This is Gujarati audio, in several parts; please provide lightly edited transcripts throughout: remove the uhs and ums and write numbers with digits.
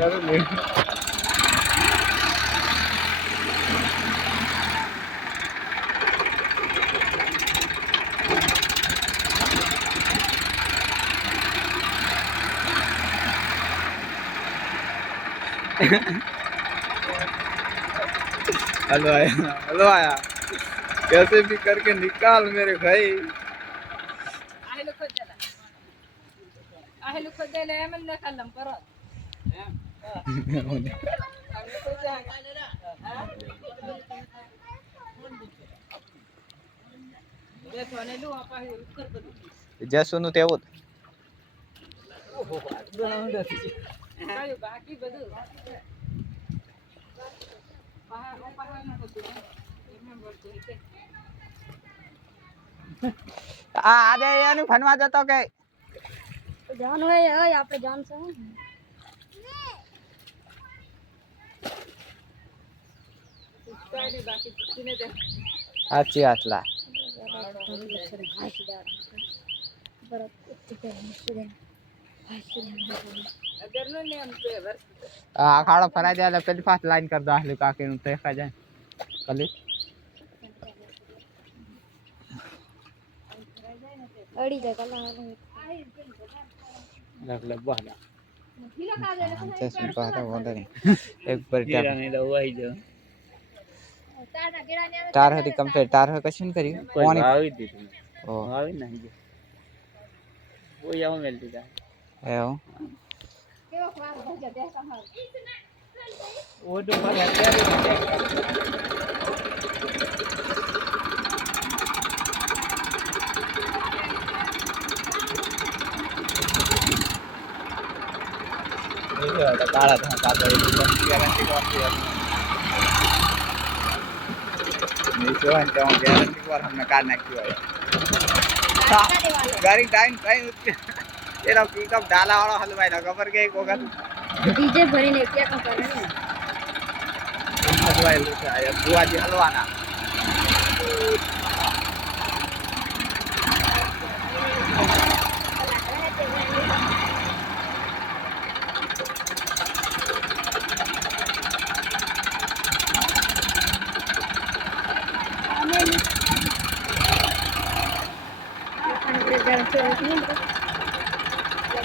यार ले हेलो आया कैसे भी करके निकाल मेरे भाई जैसो नु तेवो बाकी બધું આજે એનું ફનવા જતો કે જાન હોય આપણે જાન છે સાચી વાત લા अखाड़ा फरा दिया पहली फास्ट लाइन कर दो आलू का के देखा जाए कल अड़ी जगह रख ले बहला चश्मा पहना बोल नहीं एक पर टेरा नहीं दो वही जो तार हरी कंप्लीट तार है क्वेश्चन करी कौन आवी दी तुम ओ आवी नहीं जो वो याव मिलती था है ओ केवा क्लास भजा दे कहां वो तो पर हत्या काला था काला गारंटी वाली नहीं तो अंत में गारंटी वाला हमने कार नहीं किया गाड़ी टाइम टाइम ये लोग पिकअप डाला वाला हलवाई ना खबर के होगा डीजे भरी ने क्या कर रहे हैं हलवाई लोग आया बुआ जी हलवाना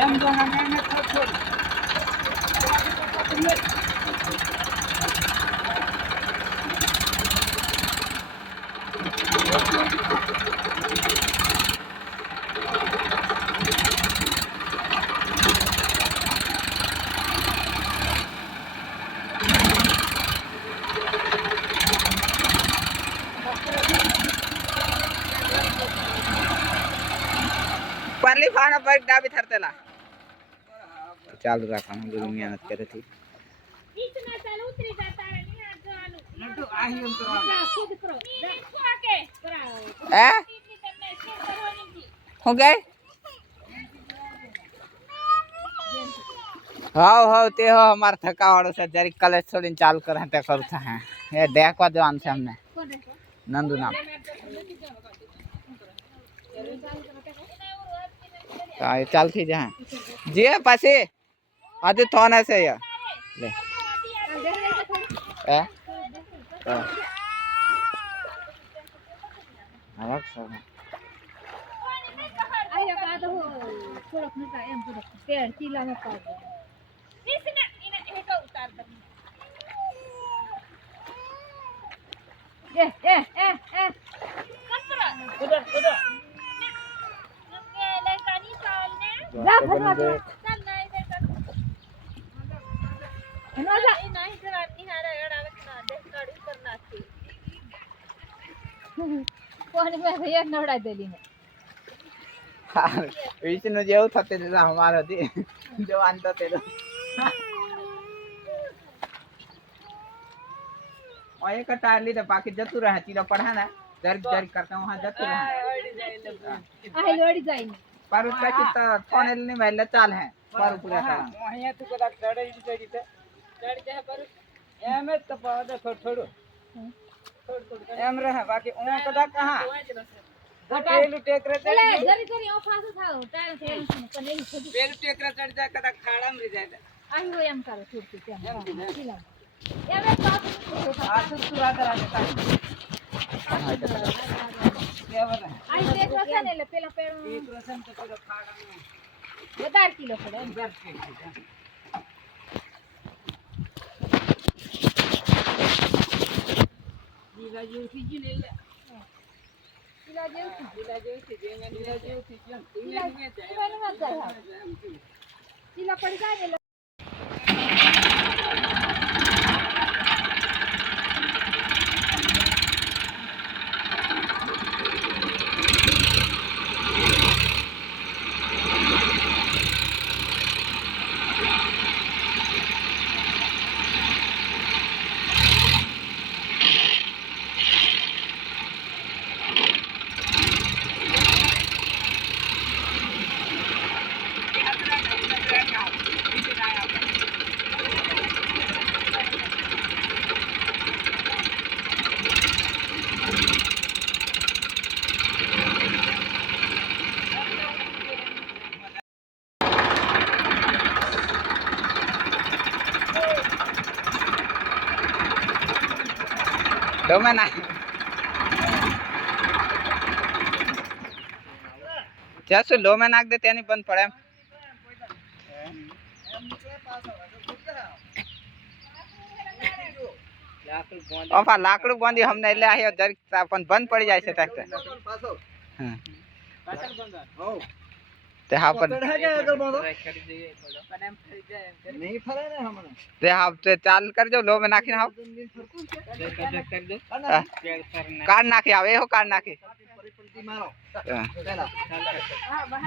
हम तो हमें छोड़ पानी फाना पर डाबी थरतेला चालू રાખવાનું બધું મહેનત કરે છે ઈચના ચાલ ઉતરી જા તારે નિહાર જવાનું લડ્ડુ આહી એમ કરવાનું ખુદ કરો નીચો કે કરાવો હે તમને શેર કરવાની હતી હું ગઈ हाउ हाउ ते हो हमार थकावाड़ो से जरी कलेज छोड़ीने चालू करे ते करता है ये देखवा जवान से हमने नंदू नाम काय चाल थी जा जे पासे आदे थोना से या ले ए अलग सब आया का तो થોડક નતા એમ થોડક પેર ચીલામાં પાડ इसने इने हेठो उतार दे ए कंपरा उधर नके ले कानी साल ने जा भरवा चल नहीं दे कर ना जा नहीं करा निहारा एड़ा रखना दे काड़ी करना थी कोने में भैया नवड़ा देली ने विष्णु जेव थते हमारा थी जो अंत ते और एक टायर ली तो बाकी जतु रहा चीरा पढ़ा ना जर करता वहां जतु रहा आई लोड़ी जाई पर उसका कितना फोन नहीं महल चाल है पर पूरा का वहां तो कदा चढ़े चढ़ी थे चढ़ जाए पर एमे तो पादे थोड़ो एम रहा बाकी ओ कदा कहां पेलू टेकरे चले जरी जरी ओ फास थाओ टाइम थे कने पेलू टेकरे चढ़ जाए कदा खाड़ा में रह जाए અહીં હોય એમ કરો છોડતી તેમ શીલા એમ એક પાસ આ તો સુરાતા રાતે કાઈ અહીં એક વસે ને એટલે પેલા પેલો એક રસમ તો પેલો ખાડાનો 10 કિલો પડે એમ. લીલા જેવું થઈ ગયું ને એટલે શીલા જેવું છે. લીલા જેવું થઈ ગયું લીલા જેવું થઈ ગયું શીલા શીલાનું હાથ જાય હા. શીલા પડી જાય ને એટલે ડોમે ના જસુ લોમે નાખ દે તેની બંધ પડે એમ ઓફા લાકડું બાંધી અમને એટલે આયો જરીક પણ બંધ પડી જાય છે ટ્રેક્ટર હા પાછળ બંધ તે હા પણ પણ એમ ફરી જાય એમ નહીં ફરે ને હમણાં તે હા તે ચાલ કરજો લોમે નાખીને આવ હા. કાઢ નાખી આવે એવો કાઢ નાખી હા.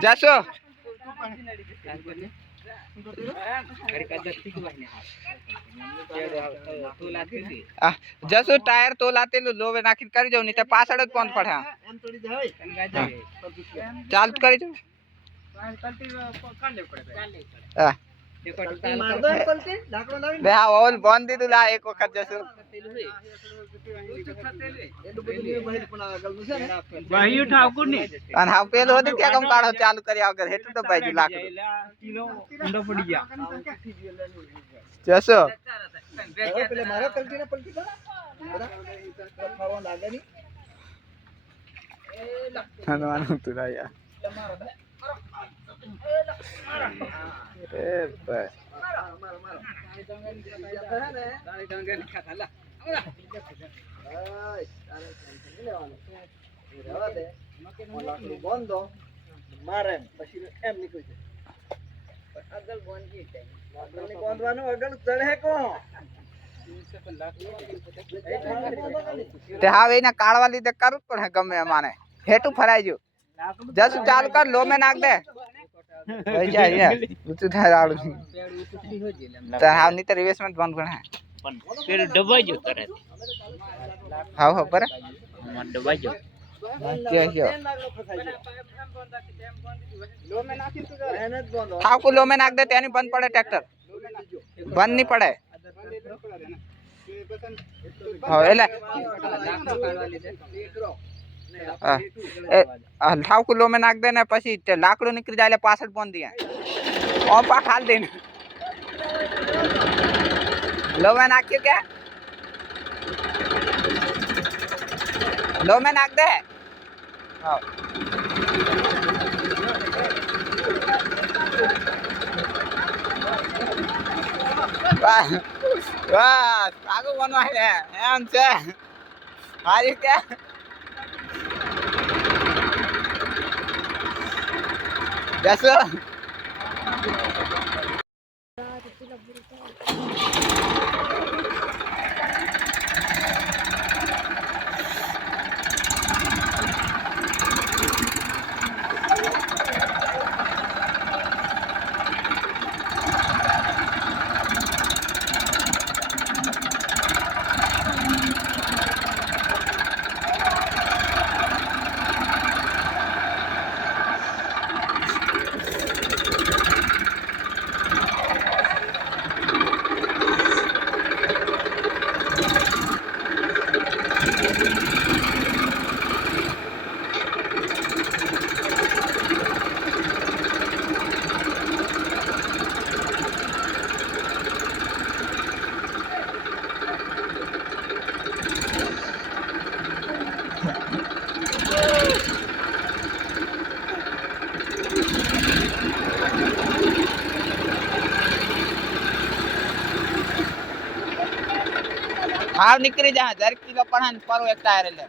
જશો હા જશો ટાયર તો લાતેલું લોવે નાખીને કરી જાવ નહીં તો પાછળ જ બંધ પડે હા. ચાલ કરી જાવ હા બે હા ઓલ બંધ દીધું લા એક વખત જશો અને હા પેલું હતું ત્યાં કમ કાઢો ચાલુ કરી વગર હેઠું તો બાજુ લાકડું જશો તું યાર એ બસ મારે પછી એમ નીકળી જાય આગળ બાંધવાનું આગળ ચડે કોણ તે હા એના કાઢવા લીધે કરવું જ પડે ગમે અમારે હેઠું ફરાઈ ગયું જશું ચાલુ કર લોમે નાખ દે હોય જાય યાર ઊંચું થાય આવડું તો હાવ ની તો રિવેસમેન્ટ બંધ કરે પણ પેલું દબાઈ ગયું તરત હાવ હો પર દબાઈ ગયું ઠાકુ લોમે નાખ દે તેની બંધ પડે ટ્રેક્ટર બંધ નહીં પડે હા એટલે ઠાકુ લોમે નાખ દે ને પછી લાકડું નીકળી જાય એટલે પાછળ બંધ દે ઓમ પા ખાલ દે લોમે નાખ્યું કે લોમે નાખ દે હા વાહ વાહ આગળ બનવાય ને એમ છે હારી કે જશો હાવ નીકળી જાય 10 કિલો પણ પરો એક ટાયર એટલે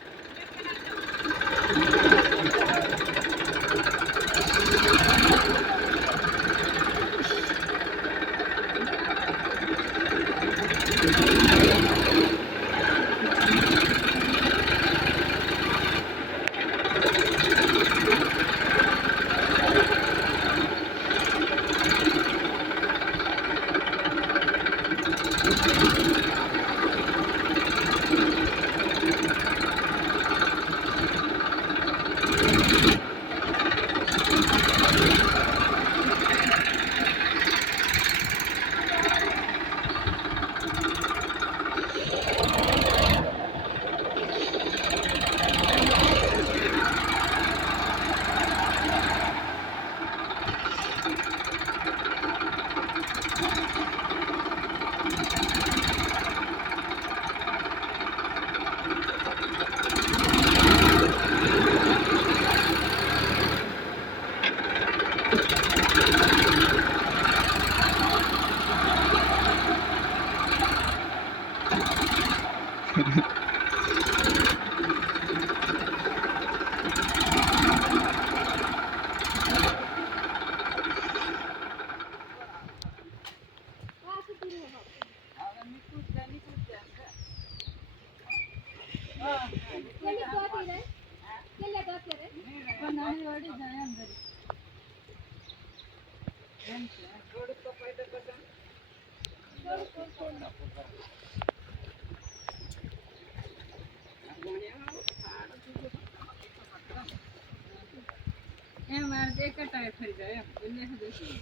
એમ આ એક ટાયર ફરી જાય એમ બંને સુધી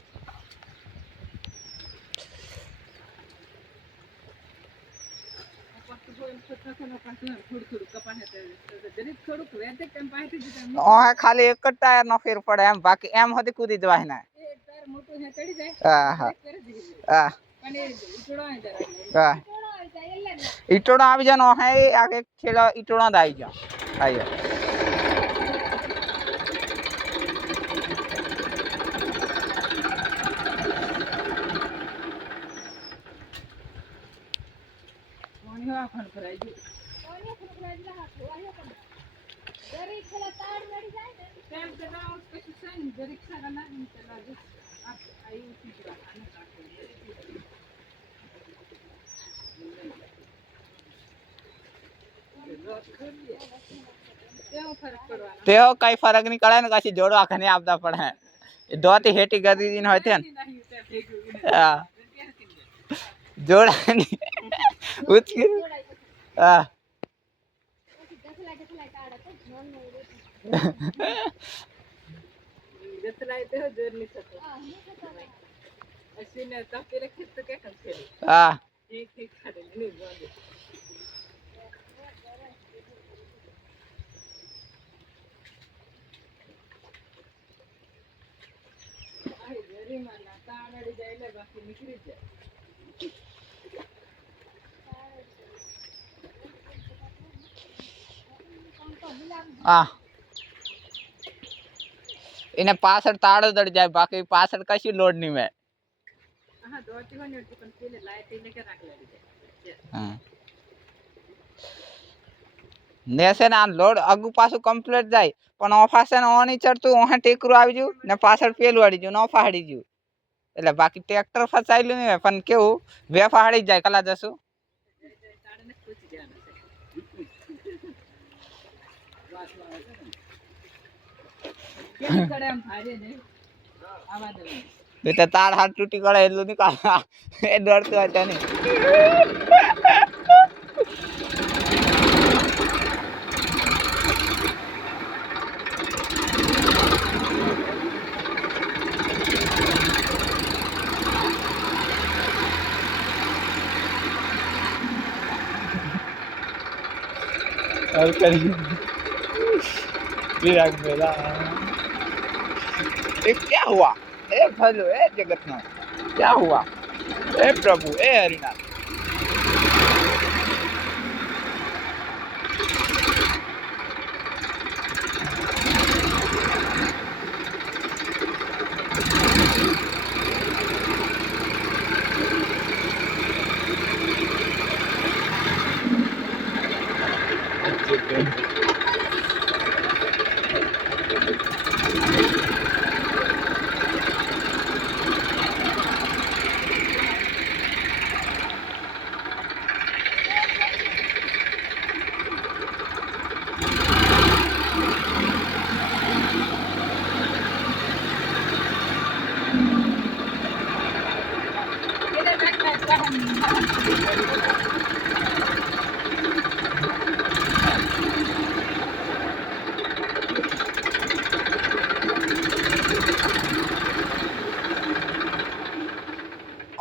ખાલી એક જ ટાયર નો ફેર પડે એમ બાકી એમ હતી કૂદી જવાય ને હા હા હા હા ઈટોડા આવી જાનો હે આગે ખેલા ઈટોડા આવી જા આયો તે કઈ ફરક નહીં પડે ને કશી જોડવા ખને આપતા પડે ધોતી હેટી ગદી દીન હોય છે ને હા જોડા ની ઉચકી હા હા હા એને પાછળ તાળો દડી જાય બાકી પાછળ કશી લોડ નહીં મેં નેસે ના લોડ અગુ પાછું કમ્પ્લીટ જાય પણ ઓફાસે ને ઓની ચડતું ઓહે ટેકરું આવી ગયું ને પાછળ પેલું અડી ગયું ને ઓફા હડી ગયું એટલે બાકી ટ્રેક્ટર ફસાયેલું નહીં પણ કેવું બે ફાડી જાય કલા જશું બેટા તાર હાથ તૂટી ગળે એટલું નહીં કાઢા એ ડરતું હતા નહીં और करी विराग मेला ये क्या हुआ ए भलो ए जगतनाथ क्या हुआ ए प्रभु ए हरिनाथ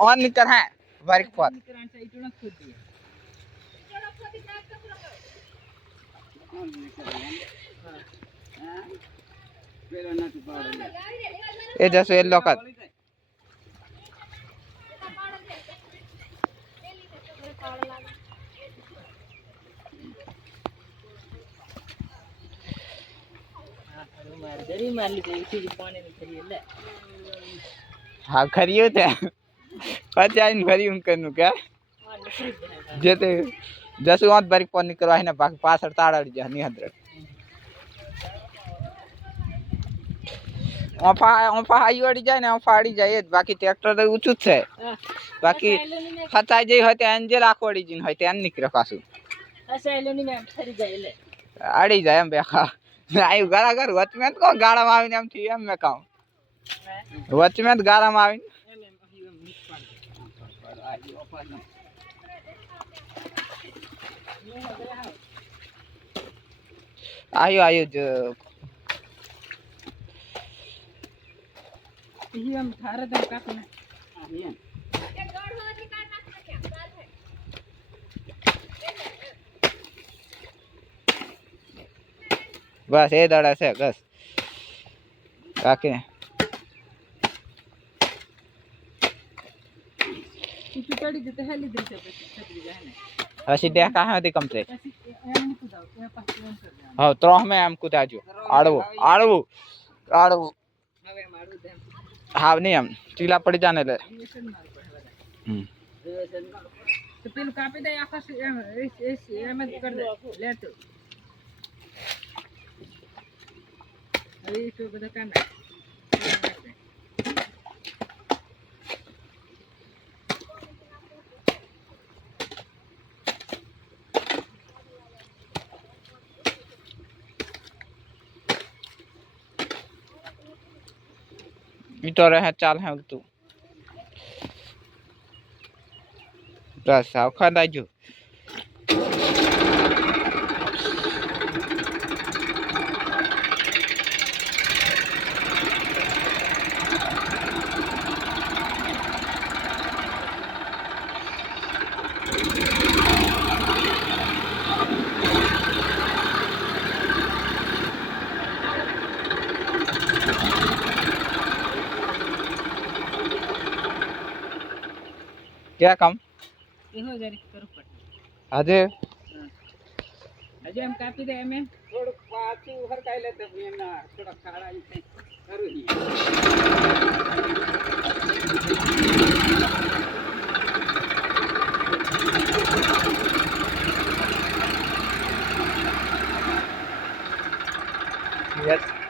ઓન નીકળ હે બારીક પોત નીકળાણ છે ઈટું નથી ખોદી હા પેલા નથી પાડે એ જશો એ લોક દરી મારલી તો ઈથી પાણી ની કરી લે હા ખરીયું તે પછી આઈને ખરીયું કરનું કે જે તે જશું વાત બારીક પોત નીકળવા હે ને પાછળ તાળાડી જા નિહંદ્ર ઓફા હાઈ વળી જાય ને ઓફા આડી જાય જ બાકી ટ્રેક્ટર તો ઊંચું જ છે બાકી ખતાઈ જઈ હોય તો એન્જલ આખો અડી જઈને હોય ત્યાં નીકળે પાછું આડી જાય એમ બે આયુ ગાળા ઘર વચમેં કો ગાળામાં આવીને એમ થી એમ મેં કહું વચમેં ગાળામાં આવીને આયુ જ એમ થારે તો કાપી ના એમ બસ એ દાડા છે બસ બાકી ઈથી ચડી જતે હેલી દે છે છત્રી જાય ને પછી ડેક આ હતી કમ્પ્લીટ પછી એમ કુદાવ એ પાછું એમ કરી દેવાનું હા ત્રોહ મેં એમ કુદાજો આડવું આડવું આડવું હવે મારું દેમ હા નહીં એમ ચીલા પડી જાને એટલે તો પેલું કાપી દે આખા એમ એમ જ કરી દે લે તો હવે તો બધા કાના ઈટો રહે ચાલ હે તું બસ આવ ખંડાજો क्या काम એહો જરી કરું પડે આજે હજુ એમ કાપી દે એમ થોડુંક પાછું હરકાઈ લેતે એના થોડા કાળા ઈ કઈ કરું yes